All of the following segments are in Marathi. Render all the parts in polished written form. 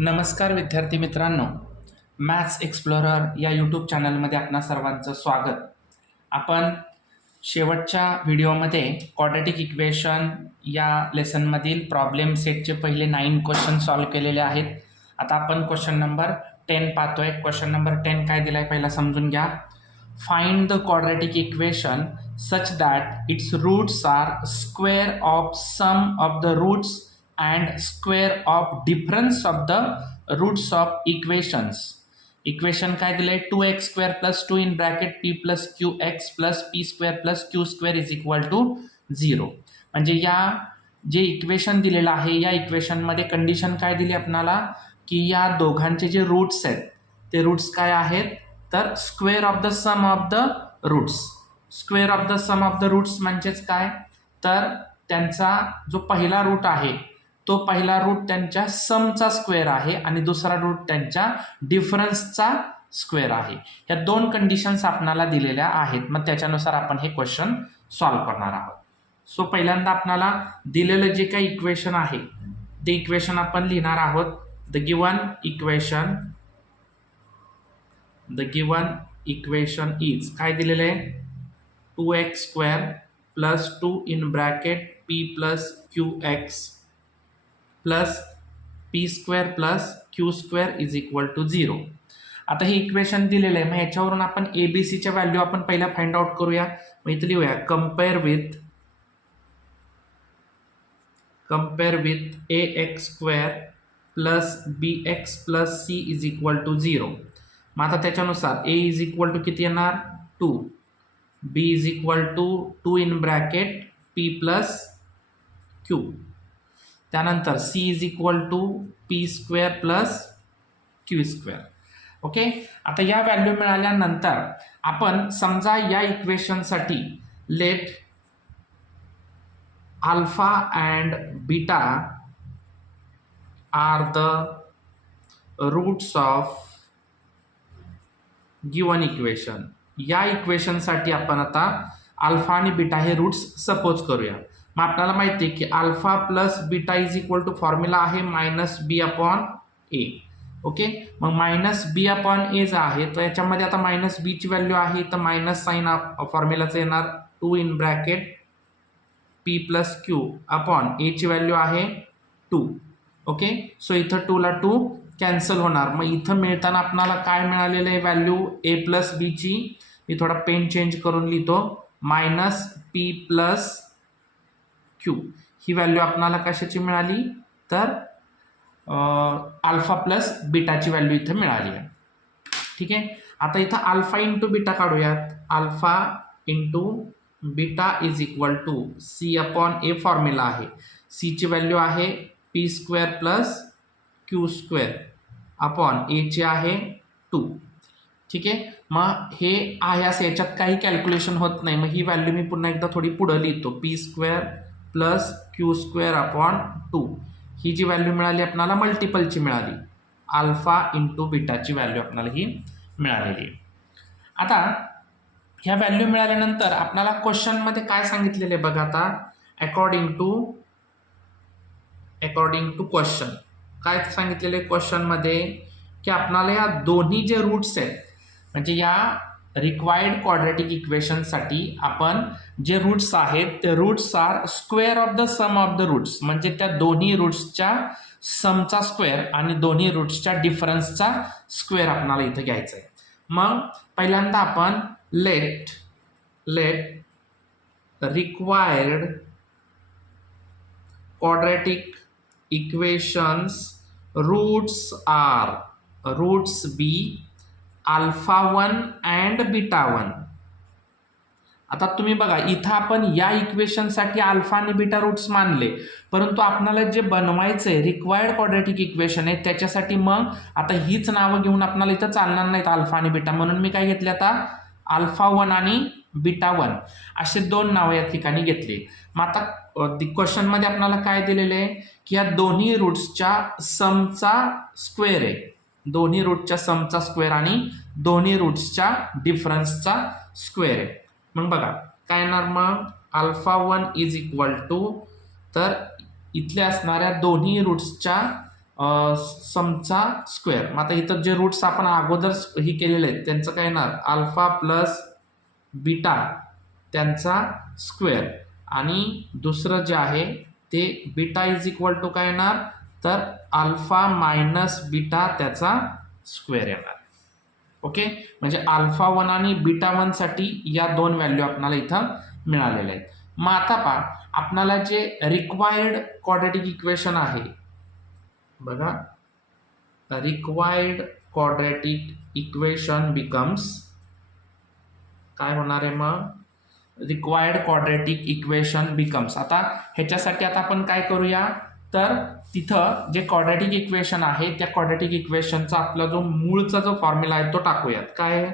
नमस्कार विद्यार्थी मित्रांनो, मॅथ्स एक्सप्लोरर या यूट्यूब चॅनलमध्ये आपणा सर्वांचं स्वागत. आपण शेवटच्या व्हिडिओमध्ये क्वाड्रॅटिक इक्वेशन या लेसनमधील प्रॉब्लेम सेटचे पहिले 9 क्वेश्चन सॉल्व्ह केलेले आहेत. आता आपण क्वेश्चन नंबर 10 पाहतोय. क्वेश्चन नंबर 10 काय दिलाय पहिला समजून घ्या. Find the quadratic equation such that its roots are square of sum of the roots and square of difference of the roots of equations. Equation काय दिलंय 2x square plus 2 in bracket p plus qx plus p square plus q square is equal to 0. म्हणजे या जे इक्वेशन दिलेलं आहे या इक्वेशनमध्ये कंडिशन काय दिली आपणाला की या दोघांचे जे रूट्स आहेत ते रूट्स काय आहेत तर square of the sum of the roots. Square of the sum of the roots म्हणजेच काय तर त्यांचा जो पहिला रूट आहे तो पहिला रूट त्यांच्या समचा स्क्वेअर आहे आणि दुसरा रूट त्यांच्या डिफरन्सचा स्क्वेअर आहे. या दोन कंडिशन्स आपणाला दिलेल्या आहेत. मग त्याच्यानुसार आपण हे क्वेश्चन सॉल्व्ह करणार आहोत. सो पहिल्यांदा आपणाला दिलेलं जे काही इक्वेशन आहे ते इक्वेशन आपण लिहिणार आहोत. द गिवन इक्वेशन इज काय दिलेलं आहे 2x square plus 2 in bracket p plus qx plus p square plus q square is equal to 0. आता हे इक्वेशन दिलेलं आहे. मग याच्यावरून आपण ABCच्या व्हॅल्यू आपण पहिला फाइंड आउट करूया. मग इथे लिहूया compare with ax square plus bx plus c is equal to 0. मग आता त्याच्यानुसार a is equal to किती येणार 2, b is equal to 2 in bracket p plus q. त्यानंतर c is equal to p square plus q square. Okay. आता या व्हॅल्यू मिळाल्यानंतर आपण समजा या इक्वेशनसाठी let alpha and beta are the roots of given equation. या इक्वेशनसाठी आपण आता अल्फा आणि बीटा हे रूट्स सपोज करूया. मग आपल्याला माहिती आहे की alpha plus beta is equal to formula आहे minus B upon A. Okay. मग मायनस बी अपॉन ए जो आहे तर याच्यामध्ये आता मायनस बीची व्हॅल्यू आहे तर मायनस साईन फॉर्म्युलाचं येणार 2 in bracket P plus Q upon एची व्हॅल्यू आहे 2. ओके. सो इथं 2 ला 2 कॅन्सल होणार. मग इथं मिळताना आपल्याला काय मिळालेलं आहे व्हॅल्यू ए प्लस बीची. मी थोडा पेन चेंज करून लिहितो मायनस पी प्लस क्यू. ही व्हॅल्यू आपल्याला कशाची मिळाली तर अल्फा प्लस बीटाची व्हॅल्यू इथं मिळाली आहे. ठीक आहे. आता इथं अल्फा इंटू बीटा काढूयात. Alpha into beta is equal to c upon a formula आहे. सीची व्हॅल्यू आहे p square plus q square upon एचे आहे 2. ठीक आहे. मग हे आहे असं याच्यात काही कॅल्क्युलेशन होत नाही. मग ही व्हॅल्यू मी पुन्हा एकदा थोडी पुढं लिहितो P square plus q square upon 2. ही जी व्हॅल्यू मिळाली आपल्याला मल्टिपलची मिळाली. अल्फा इंटू बीटाची व्हॅल्यू आपल्याला ही मिळालेली आहे. आता ह्या व्हॅल्यू मिळाल्यानंतर आपल्याला क्वेश्चनमध्ये काय सांगितलेलं आहे बघा. आता अकॉर्डिंग टू क्वेश्चन काय सांगितलेलं आहे क्वेश्चनमध्ये की आपल्याला या दोन्ही जे रूट्स आहेत म्हणजे या रिक्वायर्ड क्वाड्रॅटिक इक्वेशनसाठी आपण जे रूट्स आहेत ते roots are square of the sum of the roots म्हणजे त्या दोन्ही रूट्सच्या समचा स्क्वेअर आणि दोन्ही रूट्सच्या डिफरन्सचा स्क्वेअर आपल्याला इथं घ्यायचा आहे. मग पहिल्यांदा आपण let required quadratic equations roots be alpha 1 and beta 1. आता तुम्ही बघा इथं आपण या इक्वेशनसाठी अल्फा आणि बीटा रूट्स मानले परंतु आपल्याला जे बनवायचं आहे रिक्वायर्ड क्वाड्रॅटिक इक्वेशन आहे त्याच्यासाठी मग आता हीच नावं घेऊन आपल्याला इथं चालणार नाहीत अल्फा आणि बीटा. म्हणून मी काय घेतले आता अल्फा 1 आणि बीटा 1 असे दोन नावं या ठिकाणी घेतली. मग आता क्वेश्चनमध्ये आपल्याला काय दिलेलं आहे की या दोन्ही रूट्सच्या समचा स्क्वेअर आहे. दोन्ही रूटच्या समचा स्क्वेअर आणि दोन्ही रूट्सच्या डिफरन्सचा स्क्वेअर आहे. मग बघा काय येणार मग अल्फा 1 इज इक्वल टू तर इथल्या असणाऱ्या दोन्ही रूट्सच्या समचा स्क्वेअर. मग आता इथं जे रूट्स आपण अगोदर ही केलेले आहेत त्यांचं काय येणार अल्फा प्लस बीटा त्यांचा स्क्वेअर आणि दुसरं जे आहे ते बीटा इज इक्वल टू काय येणार तर अल्फा मायनस बीटा त्याचा स्क्वेअर येणार. ओके, म्हणजे अल्फा 1 आणि बीटा 1 साठी या दोन व्हॅल्यू आपल्याला इथं मिळालेल्या आहेत. मग आता पहा आपल्याला जे रिक्वायर्ड क्वाड्रॅटिक इक्वेशन आहे बघा, रिक्वायर्ड क्वाड्रॅटिक इक्वेशन बिकम्स काय होणार आहे मग रिक्वायर्ड क्वाड्रॅटिक इक्वेशन बिकम्स. आता ह्याच्यासाठी आता आपण काय करूया तर तिथं जे क्वाड्रॅटिक इक्वेशन आहे त्या क्वाड्रॅटिक इक्वेशनचा आपला जो मूळचा जो फॉर्म्युला आहे तो टाकूयात. काय आहे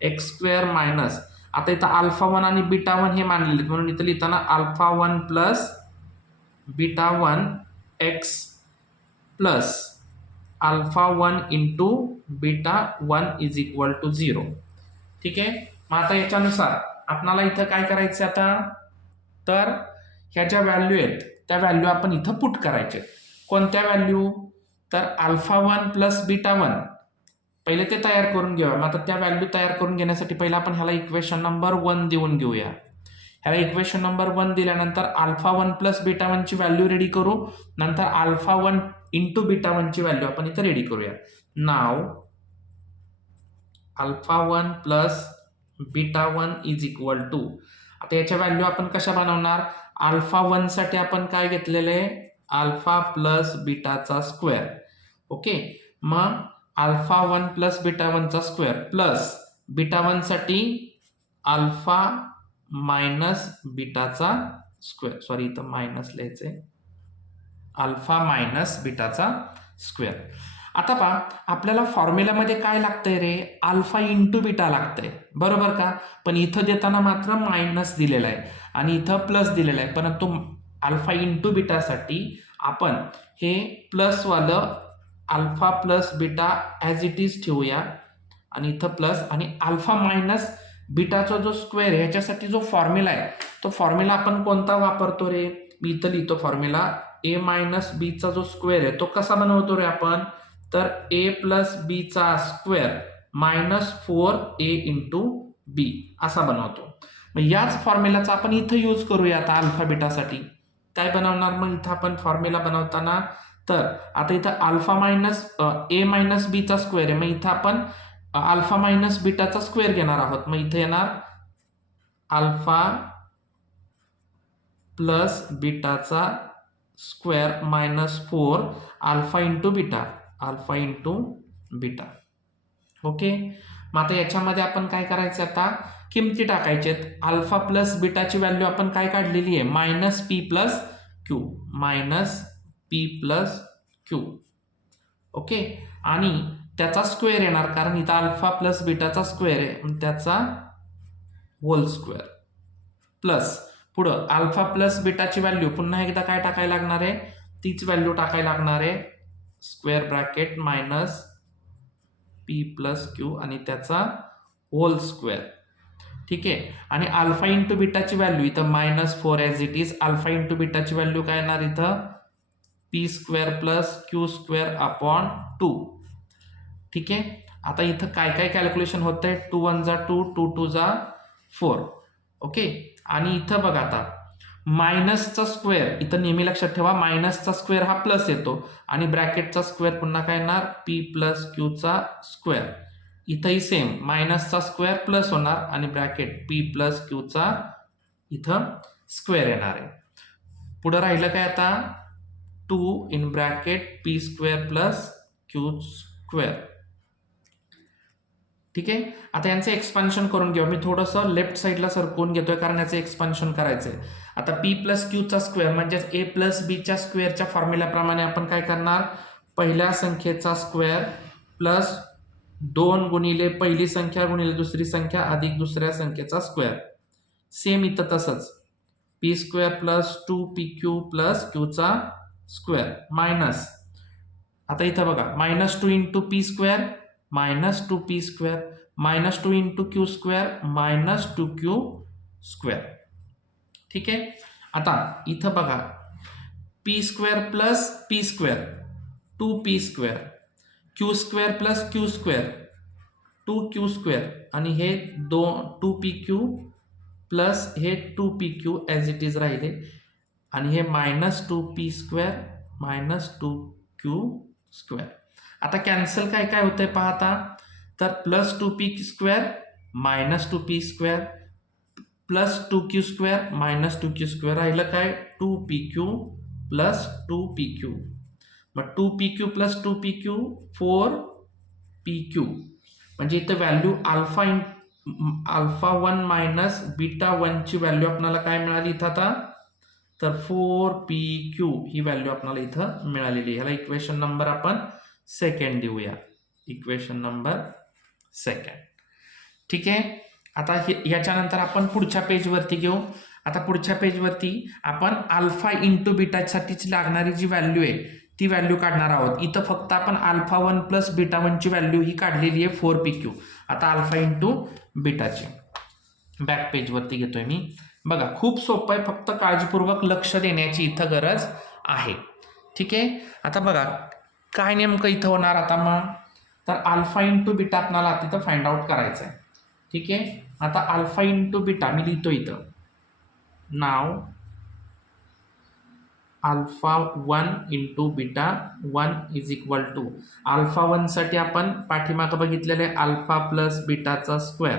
एक्स स्क्वेअर मायनस आता इथं अल्फा 1 आणि बीटा 1 हे मानलेले म्हणून इथं लिहिताना alpha 1 plus beta 1 x plus alpha 1 into beta 1 is equal to 0. ठीक आहे, मग आता याच्यानुसार आपणाला इथं काय करायचं आता तर ह्या ज्या व्हॅल्यू आहेत त्या व्हॅल्यू आपण इथं पुट करायचे. कोणत्या व्हॅल्यू तर अल्फा 1 प्लस बीटा 1 पहिले ते तयार करून घेऊया. मग आता त्या व्हॅल्यू तयार करून घेण्यासाठी पहिला आपण ह्याला इक्वेशन नंबर 1 देऊन घेऊया. ह्याला इक्वेशन नंबर 1 दिल्यानंतर अल्फा 1 प्लस बीटा 1 ची व्हॅल्यू रेडी करू, नंतर अल्फा 1 इंटू बीटा 1 ची व्हॅल्यू आपण इथं रेडी करूया. नाव alpha 1 plus beta 1 is equal to आता याच्या व्हॅल्यू आपण कशा बनवणार अल्फा 1 साठी आपण काय घेतलेले आहे अल्फा प्लस बीटाचा स्क्वेअर. ओके, मग अल्फा 1 प्लस बीटा 1 चा स्क्वेअर प्लस बीटा 1 साठी अल्फा मायनस बीटाचा स्क्वेअर, सॉरी इथं मायनस लिहायचंय अल्फा मायनस बीटाचा स्क्वेअर. आता पहा आपल्याला फॉर्म्युलामध्ये काय लागतंय रे अल्फा इंटू बीटा लागतंय बरोबर का, पण इथं देताना मात्र मायनस दिलेला आहे आणि इथं प्लस दिलेला आहे. परंतु अल्फा इंटू बीटासाठी आपण हे प्लसवालं alpha plus beta as it is ठेवूया आणि इथं प्लस आणि अल्फा मायनस बीटाचा जो स्क्वेअर आहे ह्याच्यासाठी जो फॉर्म्युला आहे तो फॉर्म्युला आपण कोणता वापरतो रे मी इथं लिहितो फॉर्म्युला ए मायनस बीचा जो स्क्वेअर आहे तो कसा बनवतो रे आपण तर ए प्लस बीचा स्क्वेअर मायनस 4a इंटू बी असा बनवतो. मग याच फॉर्म्युलाचा आपण इथं यूज करूया आता अल्फा बीटासाठी. काय बनवणार मग इथं आपण फॉर्म्युला बनवताना तर आता इथं अल्फा मायनस ए मायनस बीचा स्क्वेअर आहे, मग इथं आपण अल्फा मायनस बीटाचा स्क्वेअर घेणार आहोत. मग इथं येणार अल्फा प्लस बीटाचा square minus 4 alpha into beta alpha into beta. Okay, मग आता याच्यामध्ये आपण काय करायचं आता किमती टाकायचे. अल्फा प्लस बीटाची व्हॅल्यू आपण काय काढलेली आहे minus p plus Q minus p plus Q. Okay, आणि त्याचा स्क्वेअर येणार कारण इथं अल्फा प्लस बीटाचा स्क्वेअर आहे त्याचा होल स्क्वेअर प्लस पुढं अल्फा प्लस बीटाची व्हॅल्यू पुन्हा एकदा काय टाकायला लागणार आहे तीच व्हॅल्यू टाकायला लागणार आहे square bracket minus p plus q आणि त्याचा होल स्क्वेअर. ठीक आहे, आणि अल्फा इंटू बीटाची व्हॅल्यू इथं minus 4 as it is alpha into बीटाची व्हॅल्यू काय येणार इथं p square plus q square upon 2. ठीक आहे, आता इथं काय काय कॅल्क्युलेशन होतंय 2 1 जा 2 2 2 जा 4. ओके, आणि इथं बघा आता मायनसचा स्क्वेअर इथं नेहमी लक्षात ठेवा मायनसचा स्क्वेअर हा प्लस येतो आणि ब्रॅकेटचा स्क्वेअर पुन्हा काय येणार पी प्लस क्यूचा स्क्वेअर. इथंही सेम मायनसचा स्क्वेअर प्लस होणार आणि ब्रॅकेट पी प्लस क्यूचा इथं स्क्वेअर येणार आहे. पुढं राहिलं काय आता 2 in bracket P square plus q square. ठीक आहे, आता यांचं एक्सपान्शन करून घेऊ. मी थोडंसं लेफ्ट साईडला सरकवून घेतोय कारण याचं एक्सपान्शन करायचंय. आता पी प्लस क्यूचा स्क्वेअर म्हणजेच ए प्लस बीच्या स्क्वेअरच्या फॉर्म्युल्याप्रमाणे आपण काय करणार पहिल्या संख्येचा स्क्वेअर प्लस 2 गुणिले पहिली संख्या गुणिले दुसरी संख्या अधिक दुसऱ्या संख्येचा स्क्वेअर. सेम इथं तसंच p square plus 2 PQ plus क्यूचा स्क्वेअर मायनस आता इथं बघा minus 2 into p square minus 2p square minus 2 into q square minus 2q square. ठीक आहे, आता इथं बघा p square plus p square 2p² q square plus q square 2q² आणि हे 2pq प्लस हे 2pq ॲज इट इज राहिले आणि हे -2p² -2q². आता कॅन्सल काय काय होतंय पाहता, तर +2p² -2p² plus 2q² -2q² राहिलं काय 2pq प्लस 2pq. मग 2pq प्लस 2pq 4pq. म्हणजे इथं व्हॅल्यू अल्फा 1 मायनस बीटा 1 ची व्हॅल्यू आपल्याला काय मिळाली इथं आता, तर 4pq ही व्हॅल्यू आपल्याला इथं मिळालेली आहे. ह्याला इक्वेशन नंबर आपण सेकंड देऊया, इक्वेशन नंबर सेकंड. ठीक आहे. आता याच्यानंतर आपण पुढच्या पेजवरती घेऊ. आता पुढच्या पेजवरती आपण अल्फा इंटू बीटासाठीच लागणारी जी व्हॅल्यू आहे ती व्हॅल्यू काढणार आहोत. इथं फक्त आपण अल्फा 1 प्लस बीटा 1 ची व्हॅल्यू ही काढलेली आहे 4pq. आता अल्फा इंटू बीटाची बॅक पेजवरती घेतोय मी. बघा खूप सोपं आहे, फक्त काळजीपूर्वक लक्ष देण्याची इथं गरज आहे. ठीक आहे. आता बघा काय नेमकं इथं होणार आता मग, तर अल्फा इंटू बीटा आपल्याला तिथं फाइंड आउट करायचं आहे. ठीक आहे. आता अल्फा इंटू बीटा मी लिहितो इथं, नाव alpha 1 into beta 1 is equal to alpha 1 साठी आपण पाठीमागं बघितलेले अल्फा प्लस बीटाचा स्क्वेअर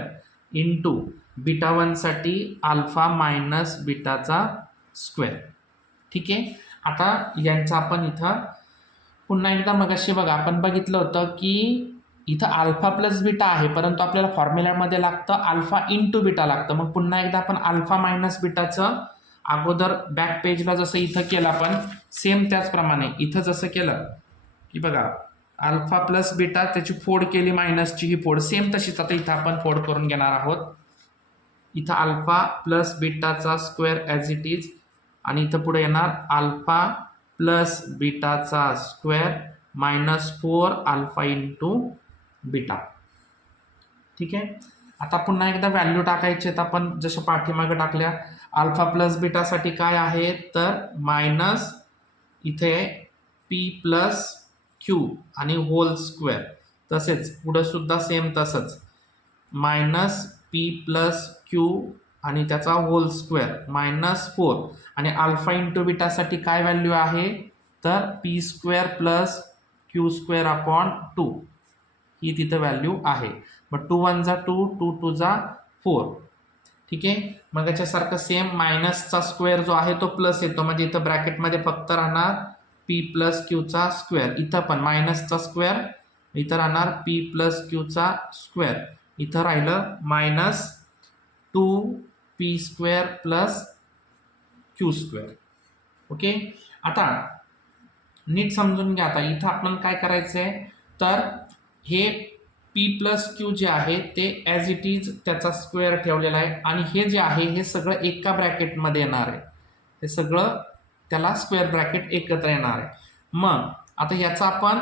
इंटू बीटा 1 साठी अल्फा मायनस बीटाचा स्क्वेअर. ठीक आहे. आता यांचं आपण इथं पुन्हा एकदा मगाशी बघा आपण बघितलं होतं की इथं अल्फा प्लस बीटा आहे, परंतु आपल्याला फॉर्म्युल्यामध्ये लागतं अल्फा इंटू बीटा लागतं. मग पुन्हा एकदा आपण अल्फा मायनस बीटाचं अगोदर बॅक पेजला जसं इथं केलं आपण सेम त्याचप्रमाणे इथं जसं केलं की बघा अल्फा प्लस बीटा त्याची फोड केली, मायनसची ही फोड सेम तशीच आता इथं आपण फोड करून घेणार आहोत. इथं अल्फा प्लस बीटाचा स्क्वेअर ॲज इट इज आणि इथं पुढे येणार अल्फा प्लस बीटाचा स्क्वेअर -4 अल्फा इंटू बीटा. ठीक आहे. आता पुन्हा एकदा व्हॅल्यू टाकायचे आहेत आपण जसं पाठीमागे टाकल्या. अल्फा प्लस बीटासाठी काय आहे तर मायनस इथे p प्लस क्यू आणि होल स्क्वेअर, तसेच पुढे सुद्धा सेम तसंच -p प्लस क्यू आणि त्याचा होल स्क्वेअर -4 आणि अल्फा इंटू बीटासाठी काय व्हॅल्यू आहे तर p² प्लस q² अपॉन 2 ही तिथं व्हॅल्यू आहे. मग 2 1 जा 2 2 2 जा 4. ठीक आहे. मग याच्यासारखं सेम मायनसचा स्क्वेअर जो आहे तो प्लस येतो, म्हणजे इथं ब्रॅकेटमध्ये फक्त राहणार p प्लस क्यूचा स्क्वेअर. इथं पण मायनसचा स्क्वेअर, इथं राहणार p प्लस क्यूचा स्क्वेअर. इथं राहिलं -2p² प्लस q². ओके. आता नीट समजून घ्या. आता इथं आपण काय करायचं आहे तर हे p प्लस क्यू जे आहे ते ॲज इट इज त्याचा स्क्वेअर ठेवलेला आहे आणि हे जे आहे हे सगळं एका ब्रॅकेटमध्ये येणार आहे. हे सगळं त्याला स्क्वेअर ब्रॅकेट एकत्र येणार आहे. मग आता याचं आपण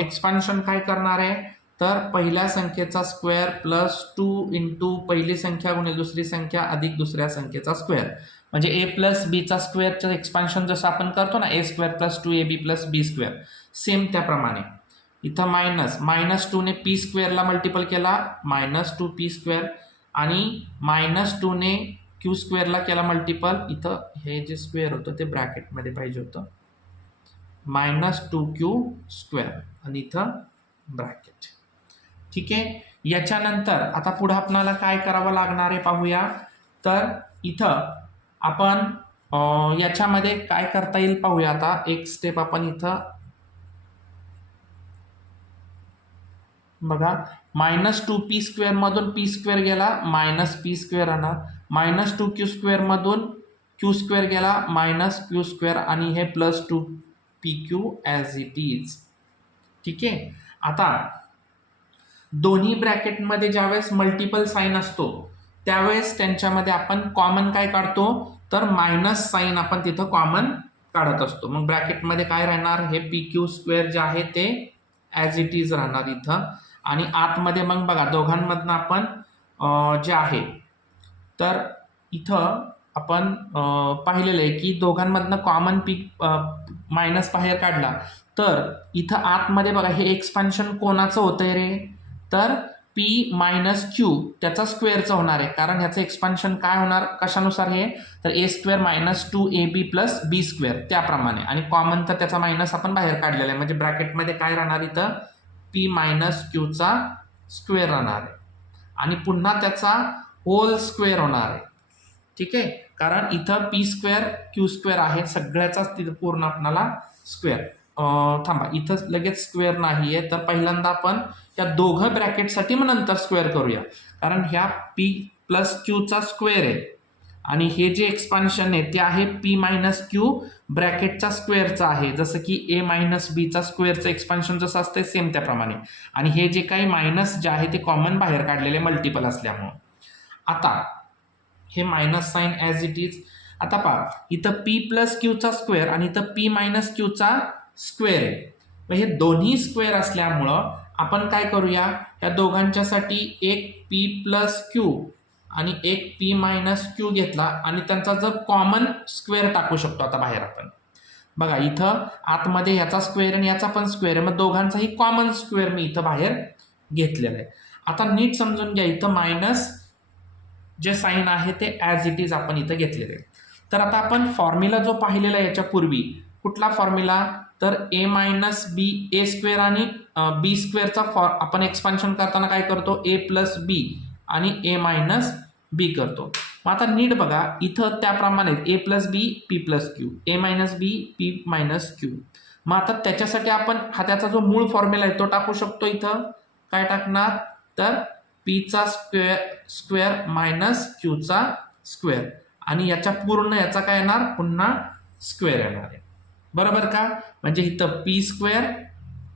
एक्सपान्शन काय करणार आहे तर पहिल्या संख्येचा स्क्वेअर प्लस 2 इंटू पहिली संख्या गुणिले दुसरी संख्या अधिक दुसऱ्या संख्येचा स्क्वेअर, म्हणजे a प्लस बीचा स्क्वेअरचं एक्सपान्शन जसं आपण करतो ना a² plus 2ab plus b², same त्याप्रमाणे इथं -2 ने p² ला मल्टिपल केला -2p² आणि -2 ने q² ला केला मल्टिपल. इथं हे जे स्क्वेअर होतं ते ब्रॅकेटमध्ये पाहिजे होतं -2q² आणि इथं ब्रॅकेट. ठीक आहे. याच्यानंतर आता पुढे आपल्याला काय करावं लागणार आहे पाहूया. तर इथं आपण याच्यामध्ये काय करता येईल पाहूया. आता एक स्टेप आपण इथं बघा -2p² मधून p² गेला -p² राहणार, -2q² मधून q² गेला -q² आणि हे +2pq ॲज इट इज. ठीक आहे. आता दोन्ही ब्रॅकेटमध्ये ज्यावेळेस मल्टिपल साईन असतो त्यावेळेस त्यांच्यामध्ये आपण कॉमन काय काढतो तर मायनस साईन आपण तिथं कॉमन काढत असतो. मग ब्रॅकेटमध्ये काय राहणार हे pq² जे आहे ते ॲज इट इज राहणार इथं आणि आतमध्ये मग बघा दोघांमधनं आपण जे आहे तर इथं आपण पाहिलेलं आहे की दोघांमधनं कॉमन मायनस बाहेर काढला तर इथं आतमध्ये बघा हे एक्सपान्शन कोणाचं होतंय रे, तर पी मायनस क्यू त्याचा स्क्वेअरचं होणार आहे, कारण ह्याचं एक्सपान्शन काय होणार कशानुसार हे, तर ए स्क्वेअर मायनस 2ab प्लस बी स्क्वेअर त्याप्रमाणे, आणि कॉमन तर त्याचा मायनस आपण बाहेर काढलेला आहे, म्हणजे ब्रॅकेटमध्ये काय राहणार इथं पी मायनस क्यूचा स्क्वेअर राहणार आहे आणि पुन्हा त्याचा होल स्क्वेअर होणार आहे. ठीक आहे, कारण इथं पी स्क्वेअर क्यू स्क्वेअर आहे, सगळ्याचाच तिथं पूर्ण आपल्याला स्क्वेअर. थांबा, इथं लगेच स्क्वेअर नाहीये, तर पहिल्यांदा आपण या दोघं ब्रॅकेटसाठी मग नंतर स्क्वेअर करूया, कारण ह्या पी प्लस क्यूचा स्क्वेअर आहे आणि हे जे एक्सपान्शन आहे ते आहे पी मायनस क्यू ब्रॅकेटचा स्क्वेअरचा आहे, जसं की ए मायनस बीचा स्क्वेअरचं एक्सपान्शन जसं असतं सेम त्याप्रमाणे, आणि हे जे काही मायनस जे आहे ते कॉमन बाहेर काढलेले मल्टिपल असल्यामुळं. आता हे minus sign as it is. आता पहा इथं पी प्लस क्यूचा स्क्वेअर आणि इथं पी मायनस क्यूचा स्क्वेअर आहे, मग हे दोन्ही स्क्वेअर असल्यामुळं आपण काय करूया, या दोघांच्यासाठी एक पी प्लस क्यू आणि एक पी मायनस क्यू घेतला आणि त्यांचा जर कॉमन स्क्वेअर टाकू शकतो. आता बाहेर आपण बघा इथं आतमध्ये ह्याचा स्क्वेअर आणि याचा पण स्क्वेअर आहे, मग दोघांचाही कॉमन स्क्वेअर मी इथं बाहेर घेतलेला आहे. आता नीट समजून घ्या, इथं मायनस जे साईन आहे ते ॲज इट इज आपण इथं घेतलेले आहे. तर आता आपण फॉर्म्युला जो पाहिलेला याच्या पूर्वी, कुठला फॉर्म्युला, तर ए मायनस बी ए स्क्वेअर आणि बी स्क्वेअरचा आपण एक्सपान्शन करताना काय करतो, ए प्लस बी आणि ए मायनस बी करतो. मग आता नीट बघा इथं त्याप्रमाणे ए प्लस बी पी प्लस क्यू, ए मायनस बी पी मायनस क्यू. मग आता त्याच्यासाठी आपण हा त्याचा जो मूळ फॉर्म्युला आहे तो टाकू शकतो. इथं काय टाकणार, तर पीचा स्क्वेअर मायनस क्यूचा स्क्वेअर आणि याच्या पूर्ण याचा काय येणार, पुन्हा स्क्वेअर येणार आहे, बरोबर का. म्हणजे इथं p square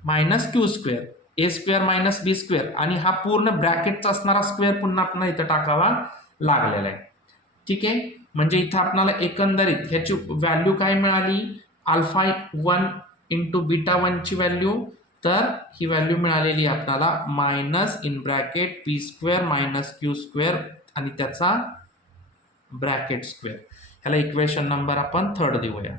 minus Q square, a square minus b square आणि हा पूर्ण ब्रॅकेटचा असणारा स्क्वेअर पुन्हा आपल्याला इथं टाकावा लागलेला आहे. ठीक आहे, म्हणजे इथं आपल्याला एकंदरीत ह्याची व्हॅल्यू काय मिळाली, अल्फा 1 इंटू बीटा 1ची व्हॅल्यू, तर ही व्हॅल्यू मिळालेली आपल्याला minus in bracket P square minus Q square आणि त्याचा ब्रॅकेट स्क्वेअर. ह्याला इक्वेशन नंबर आपण 3 देऊया.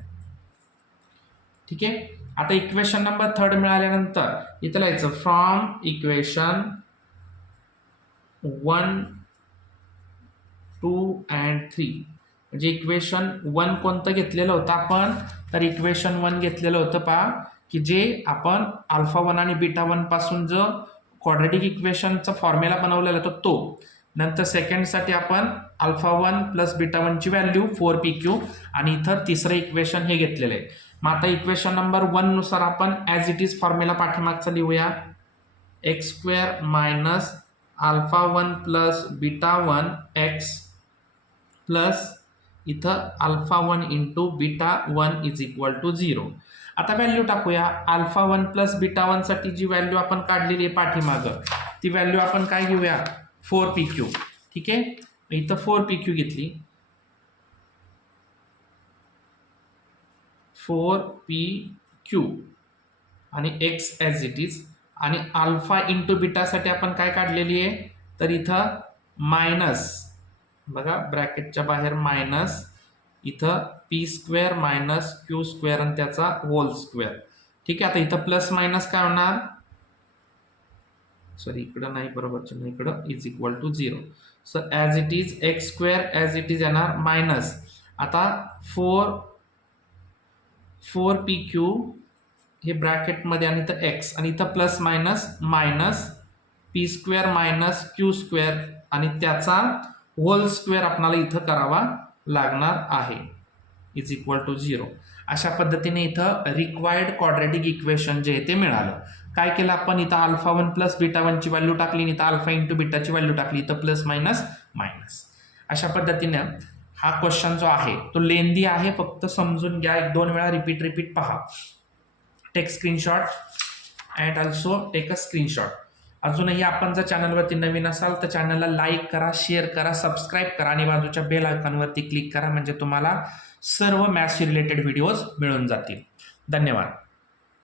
ठीक आहे, आता इक्वेशन नंबर 3 मिळाल्यानंतर इथं लिहायचं फ्रॉम इक्वेशन 1, 2 and 3. म्हणजे इक्वेशन 1 कोणतं घेतलेलं होतं आपण, तर इक्वेशन 1 घेतलेलं होतं पहा, की जे आपण अल्फा 1 आणि बीटा 1 पासून जो क्वाड्रेटिक इक्वेशनचा फॉर्म्युला बनवलेला होता तो. नंतर सेकंडसाठी आपण अल्फा 1 प्लस बीटा 1ची व्हॅल्यू 4pq आणि इथं तिसरं इक्वेशन हे घेतलेलं आहे. मग आता इक्वेशन नंबर 1 नुसार आपण ॲज इट इज फॉर्म्युला पाठीमागचा लिहूया, x square minus alpha 1 plus beta 1 x plus इथं alpha 1 into beta 1 is equal to 0. आता व्हॅल्यू टाकूया, अल्फा 1 प्लस बीटा 1 साठी जी व्हॅल्यू आपण काढलेली आहे पाठीमागं, ती व्हॅल्यू आपण काय घेऊया, 4pq. ठीक आहे, इथं 4pq घेतली, 4pq आणि x ॲज इट इज, आणि अल्फा इंटू बीटासाठी आपण काय काढलेली आहे, तर इथं मायनस बघा ब्रॅकेटच्या बाहेर मायनस इथं p square minus Q square आणि त्याचा होल स्क्वेअर. ठीक आहे, आता इथं प्लस मायनस काय होणार, सॉरी इकडं नाही बरोबर चिन्ह, इकडं is equal to 0. So as it is X square as it is येणार मायनस, आता 4pq हे ब्रॅकेटमध्ये आणि इथं एक्स आणि इथं plus minus minus P square minus Q square आणि त्याचा होल स्क्वेअर आपल्याला इथं करावा लागणार आहे, इज इक्वल टू 0. अशा पद्धतीने इथं रिक्वायर्ड क्वाड्रेटिक इक्वेशन जे आहे ते मिळालं. काय केलं आपण, इथं अल्फा 1 प्लस बीटा 1ची व्हॅल्यू टाकली, इथं अल्फा इंटू बीटाची व्हॅल्यू टाकली, इथं प्लस मायनस मायनस. अशा पद्धतीने हा क्वेश्चन जो आहे तो लेंदी आहे, फक्त समजून घ्या, 1-2 वेळा रिपीट पहा. Take screenshot and also take a screenshot. अजूनही आपण जर चॅनलवरती नवीन असाल तर चॅनलला लाईक करा, शेअर करा, सबस्क्राईब करा आणि बाजूच्या बेल आयकॉनवरती क्लिक करा, म्हणजे तुम्हाला सर्व मॅथ्सशी रिलेटेड व्हिडिओज मिळून जातील. धन्यवाद.